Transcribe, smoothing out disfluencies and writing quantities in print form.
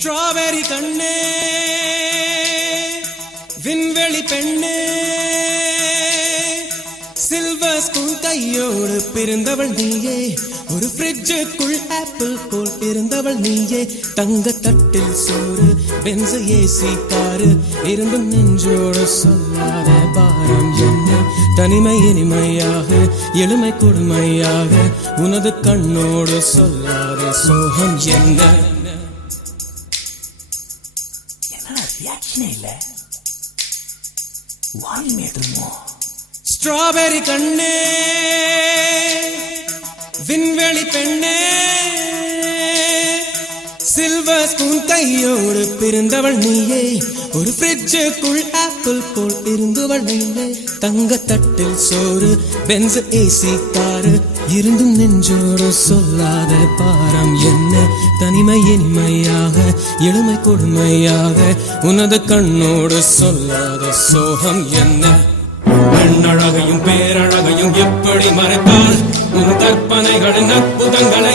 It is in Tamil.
ஸ்ட்ராபெரி கண்ணே விண்வெளி பெண்ணே சில்வர் ஸ்பூன் கையோடு பிறந்தவள் நீயே ஒரு ஃப்ரிட்ஜுக்குள் ஆப்பிள் போல் இருந்தவள் நீயே தங்க தட்டில் சோறு பென்ஸ் ஏசி காரு இருந்தும் நெஞ்சோடு சொல்லாத பாரம் என்ன தனிமை இனிமையாக எளிமை கொடுமையாக உனது கண்ணோடு சொல்லாத சோகம் என்ன ஸ்ட்ராபெரி கண்ணே விண்வெளி பெண்ணே சில்வர் ஸ்பூன் கையோடு பிறந்தவள் நீயே ஒரு ஃப்ரிட்ஜுக்குள் ஆப்பிள் போல் இருந்தவள் நீயே தங்க தட்டில் சோறு பென்ஸ் ஏசி காரு இருந்தும் நெஞ்சோடு சொல்லாத பாரம் என்ன தனிமை இனிமையாக எளிமை கொடுமையாக உனது கண்ணோடு சொல்லாத சோகம் என்ன பெண்ணழகையும் பேரழகையும் எப்படி மறைத்தால் உன் கற்பனைகளின் அற்புதங்களை